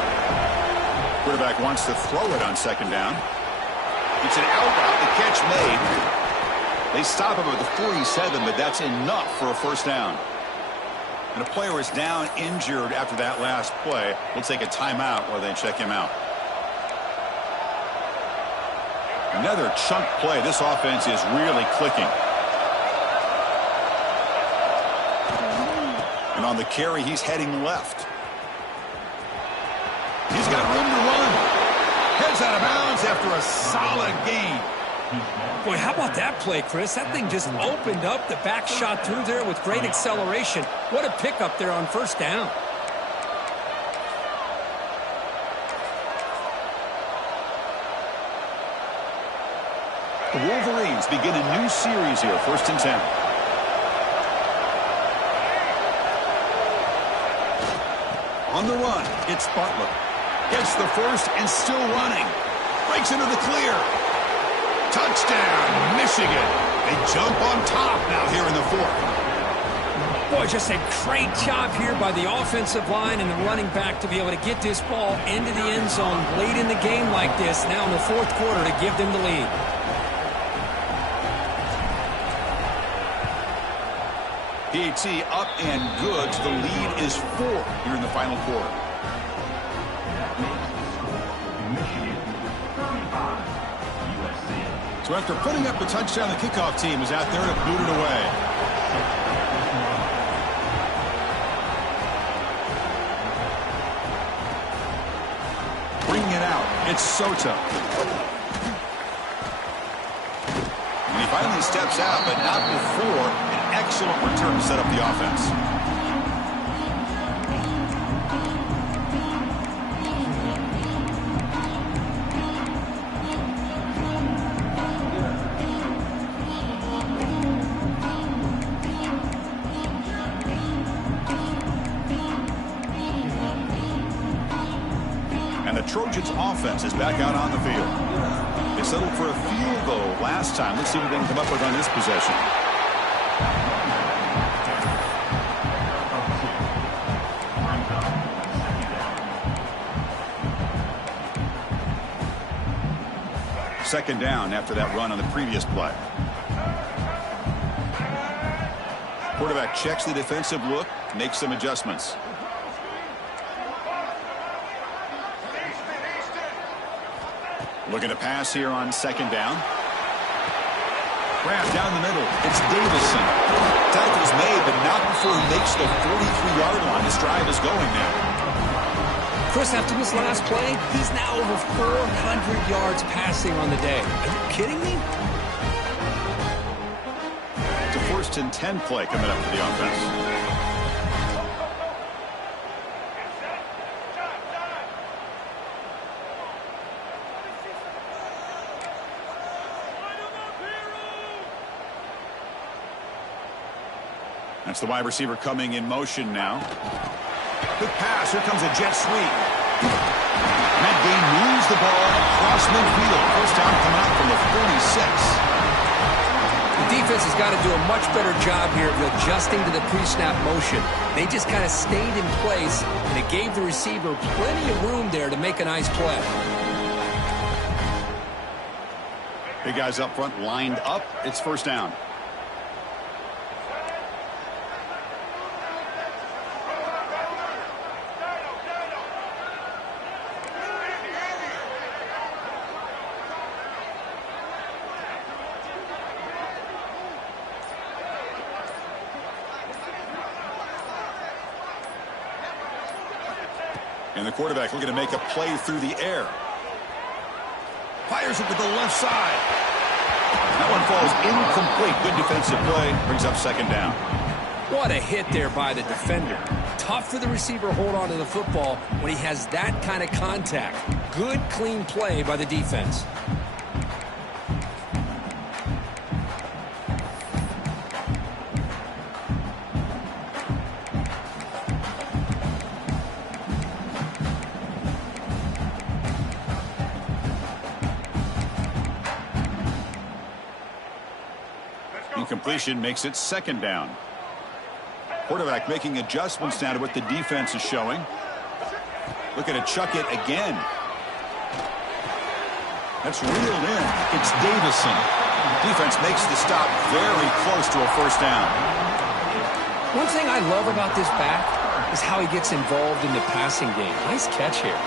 Quarterback wants to throw it on 2nd down. It's an out route. The catch made. They stop him at the 47, but that's enough for a first down. And a player is down injured after that last play. We'll take a timeout while they check him out. Another chunk play. This offense is really clicking. And on the carry, he's heading left. He's got room to run. Heads out of bounds after a solid gain. Boy, how about that play, Chris? That thing just opened up. The back shot through there with great acceleration. What a pickup there on first down. The Wolverines begin a new series here, 1st and 10. On the run, it's Butler. Gets the first and still running. Breaks into the clear. Touchdown, Michigan. They jump on top now here in the 4th. Boy, just a great job here by the offensive line and the running back to be able to get this ball into the end zone late in the game like this, now in the 4th quarter, to give them the lead. PAT up and good. So the lead is 4 here in the final quarter. Michigan 35, USC. So after putting up the touchdown, the kickoff team is out there to boot it away. Bringing it out, it's Soto. And he finally steps out, but not before an excellent return to set up the offense. And the Trojans offense is back out on the field. They settled for a field goal last time. Let's see what they can come up with on this possession. Second down after that run on the previous play. Quarterback checks the defensive look, makes some adjustments. Looking to pass here on second down. Grab down the middle. It's Davison. Tackle's made, but not before he makes the 43-yard line. This drive is going now. Chris, after this last play, he's now over 400 yards passing on the day. Are you kidding me? It's a 1st and 10 play coming up for the offense. That's the wide receiver coming in motion now. Quick pass. Here comes a jet sweep. That game moves the ball across midfield. First down coming out from the 46. The defense has got to do a much better job here of adjusting to the pre-snap motion. They just kind of stayed in place, and it gave the receiver plenty of room there to make a nice play. Big guys up front lined up. It's first down. And the quarterback looking to make a play through the air. Fires it to the left side. That one falls incomplete. Good defensive play. Brings up second down. What a hit there by the defender. Tough for the receiver to hold on to the football when he has that kind of contact. Good, clean play by the defense. Incompletion makes it second down. Quarterback making adjustments now to what the defense is showing. Looking to chuck it again. That's reeled in. It's Davison. Defense makes the stop very close to a first down. One thing I love about this back is how he gets involved in the passing game. Nice catch here.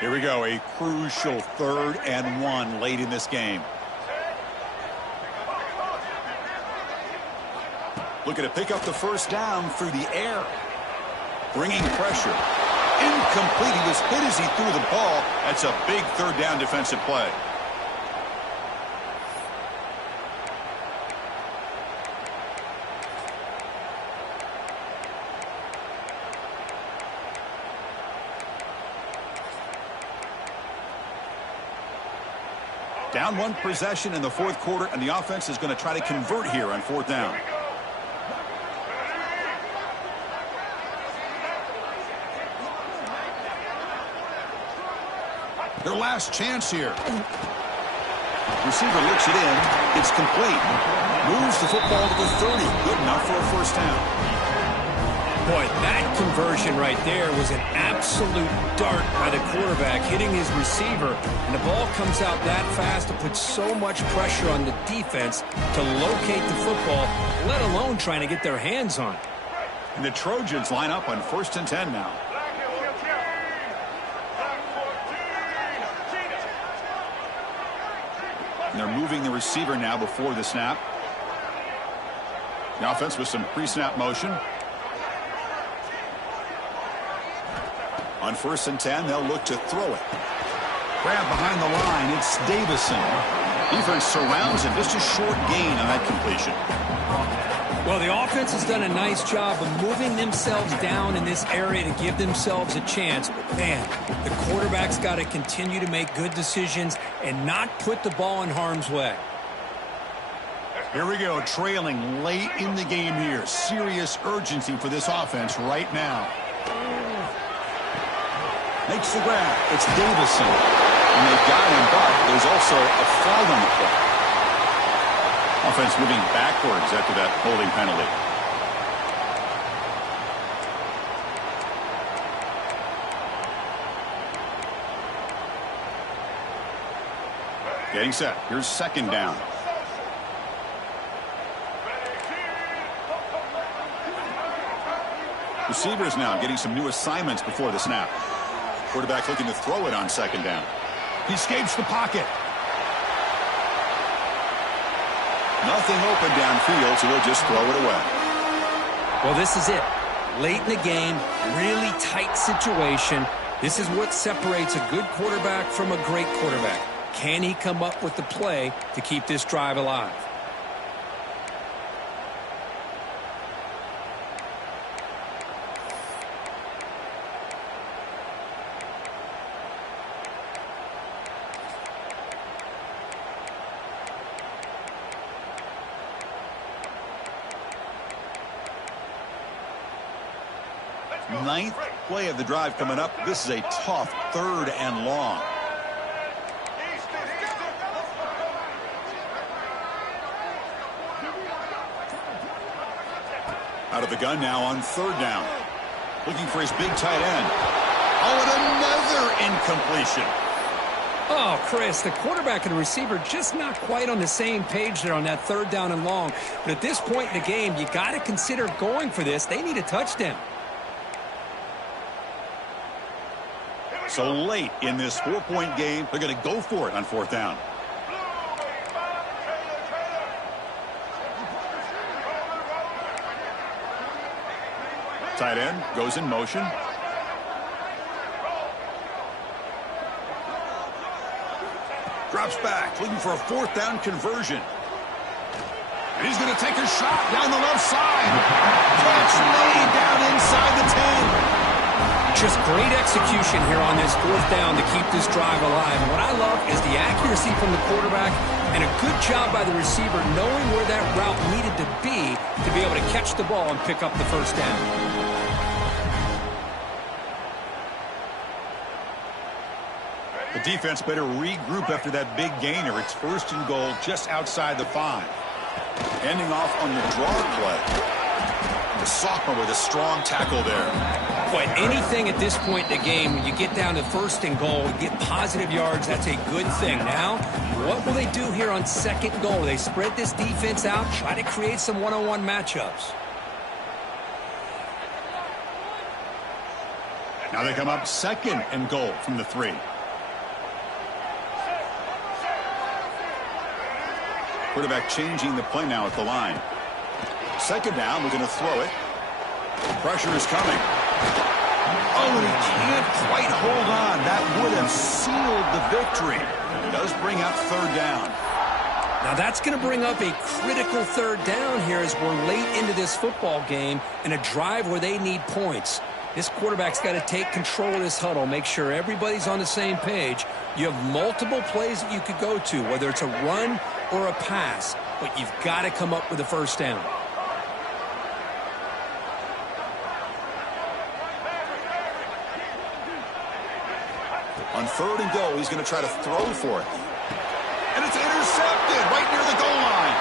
Here we go, a crucial 3rd and 1 late in this game. Looking to pick up the first down through the air. Bringing pressure. Incomplete. He was hit as he threw the ball. That's a big 3rd down defensive play. Down 1 possession in the 4th quarter, and the offense is going to try to convert here on 4th down. Their last chance here. Receiver looks it in. It's complete. Moves the football to the 30. Good enough for a first down. Boy, that conversion right there was an absolute dart by the quarterback hitting his receiver, and the ball comes out that fast to put so much pressure on the defense to locate the football, let alone trying to get their hands on it. And the Trojans line up on 1st and 10 now. And they're moving the receiver now before the snap. The offense with some pre-snap motion. On 1st and 10, they'll look to throw it. Grab behind the line. It's Davison. Defense surrounds him. Just a short gain on that completion. Well, the offense has done a nice job of moving themselves down in this area to give themselves a chance. But, man, the quarterback's got to continue to make good decisions and not put the ball in harm's way. Here we go, trailing late in the game here. Serious urgency for this offense right now. Makes the grab. It's Davison. And they've got him, but there's also a flag on the play. Offense moving backwards after that holding penalty. Getting set. Here's second down. Receivers now getting some new assignments before the snap. Quarterback looking to throw it on second down. He escapes the pocket. Nothing open downfield, so he'll just throw it away. Well, this is it. Late in the game, really tight situation. This is what separates a good quarterback from a great quarterback. Can he come up with the play to keep this drive alive? Ninth play of the drive coming up. This is a tough 3rd and long. Out of the gun now on 3rd down. Looking for his big tight end. Oh, and another incompletion. Oh, Chris, the quarterback and the receiver just not quite on the same page there on that 3rd down and long. But at this point in the game, you got to consider going for this. They need a touchdown. So late in this 4-point game, they're going to go for it on 4th down. Tight end goes in motion. Drops back, looking for a 4th down conversion. And he's going to take a shot down the left side. Catch made down inside the 10. Just great execution here on this 4th down to keep this drive alive. And what I love is the accuracy from the quarterback and a good job by the receiver knowing where that route needed to be able to catch the ball and pick up the 1st down. The defense better regroup after that big gainer. It's 1st and goal just outside the 5. Ending off on the draw play. The sophomore with a strong tackle there. But anything at this point in the game, when you get down to 1st and goal, get positive yards, that's a good thing. Now, what will they do here on 2nd goal? They spread this defense out, try to create some one-on-one matchups. Now they come up 2nd and goal from the 3. Quarterback changing the play now at the line. 2nd down, we're going to throw it. Pressure is coming. Oh, and he can't quite hold on. That would have sealed the victory. Does bring up 3rd down. Now that's going to bring up a critical 3rd down here as we're late into this football game and a drive where they need points. This quarterback's got to take control of this huddle, make sure everybody's on the same page. You have multiple plays that you could go to, whether it's a run or a pass, but you've got to come up with a 1st down. On 3rd and goal, he's going to try to throw for it. And it's intercepted right near the goal line.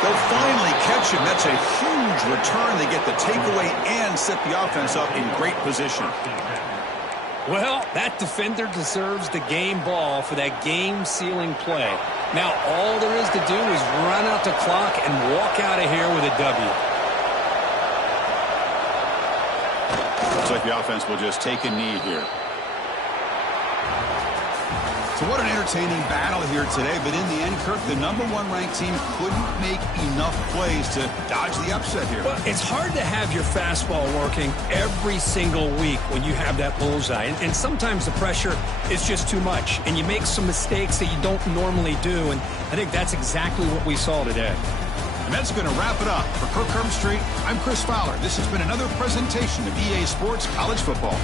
They'll finally catch him. That's a huge return. They get the takeaway and set the offense up in great position. Well, that defender deserves the game ball for that game-sealing play. Now, all there is to do is run out the clock and walk out of here with a W. Looks like the offense will just take a knee here. So what an entertaining battle here today. But in the end, Kirk, the #1 ranked team couldn't make enough plays to dodge the upset here. Well, it's hard to have your fastball working every single week when you have that bullseye. And sometimes the pressure is just too much. And you make some mistakes that you don't normally do. And I think that's exactly what we saw today. And that's going to wrap it up. For Kirk Herbstreit, I'm Chris Fowler. This has been another presentation of EA Sports College Football.